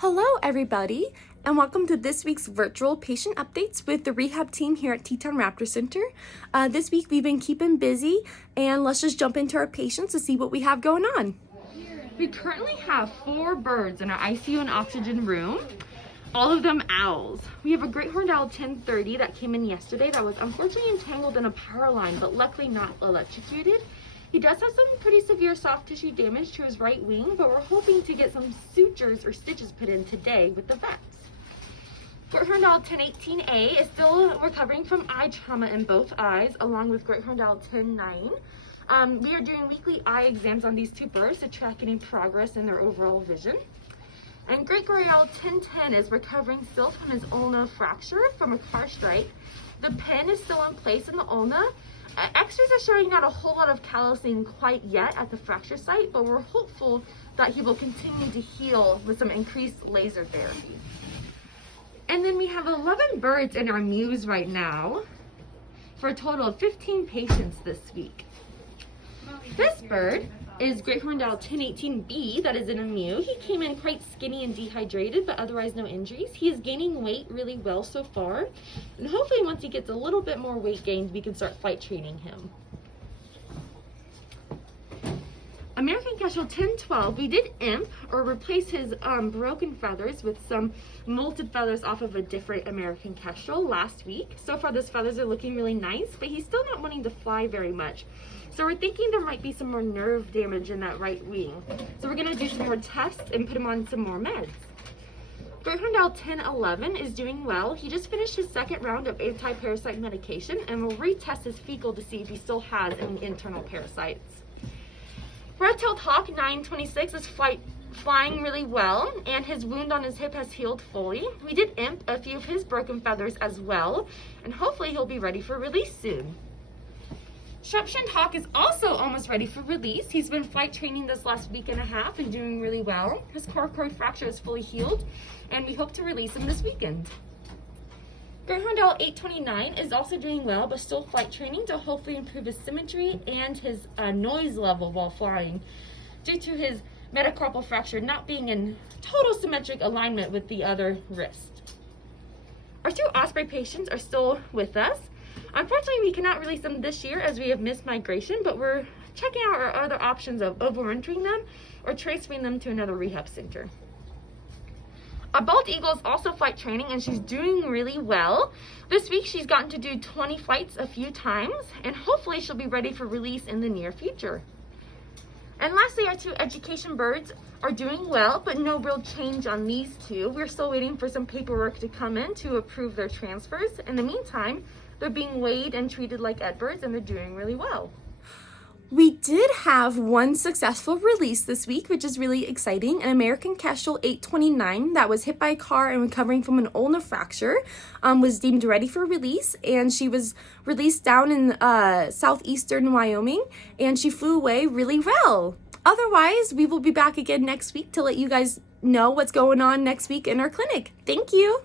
Hello everybody, and welcome to this week's virtual patient updates with the rehab team here at Teton Raptor Center. This week we've been keeping busy, and let's just jump into our patients to see what we have going on. We currently have 4 birds in our ICU and oxygen room, all of them owls. We have a great horned owl 1030 that came in yesterday that was unfortunately entangled in a power line, but luckily not electrocuted. He does have some pretty severe soft tissue damage to his right wing, but we're hoping to get some sutures or stitches put in today with the vets. Great horned owl 1018A is still recovering from eye trauma in both eyes, along with great horned owl 1009. We are doing weekly eye exams on these 2 birds to track any progress in their overall vision. And great gray owl 1010 is recovering still from his ulna fracture from a car strike. The pin is still in place in the ulna. X-rays are showing not a whole lot of callousing quite yet at the fracture site, but we're hopeful that he will continue to heal with some increased laser therapy. And then we have 11 birds in our mews right now for a total of 15 patients this week. This bird is great horned owl 1018B that is in a mew. He came in quite skinny and dehydrated, but otherwise no injuries. He is gaining weight really well so far, and hopefully once he gets a little bit more weight gained, we can start flight training him. American Kestrel 1012, we did imp or replace his broken feathers with some molted feathers off of a different American Kestrel last week. So far those feathers are looking really nice, but he's still not wanting to fly very much. So we're thinking there might be some more nerve damage in that right wing. So we're gonna do some more tests and put him on some more meds. Great horned owl 1011 is doing well. He just finished his 2nd round of anti-parasite medication, and we'll retest his fecal to see if he still has any internal parasites. Red-tailed hawk 926 is flying really well, and his wound on his hip has healed fully. We did imp a few of his broken feathers as well, and hopefully he'll be ready for release soon. Sharp-shinned hawk is also almost ready for release. He's been flight training this last week and a half and doing really well. His coracoid fracture is fully healed, and we hope to release him this weekend. Great horned owl 829 is also doing well, but still flight training to hopefully improve his symmetry and his noise level while flying, due to his metacarpal fracture not being in total symmetric alignment with the other wrist. Our 2 osprey patients are still with us. Unfortunately, we cannot release them this year as we have missed migration, but we're checking out our other options of overwintering them or transferring them to another rehab center. Our bald eagle is also flight training, and she's doing really well. This week she's gotten to do 20 flights a few times, and hopefully she'll be ready for release in the near future. And lastly, our 2 education birds are doing well, but no real change on these 2. We're still waiting for some paperwork to come in to approve their transfers. In the meantime, they're being weighed and treated like Edbirds, and they're doing really well. We did have 1 successful release this week, which is really exciting. An American Kestrel 829 that was hit by a car and recovering from an ulna fracture was deemed ready for release, and she was released down in southeastern Wyoming, and she flew away really well. Otherwise, we will be back again next week to let you guys know what's going on next week in our clinic. Thank you.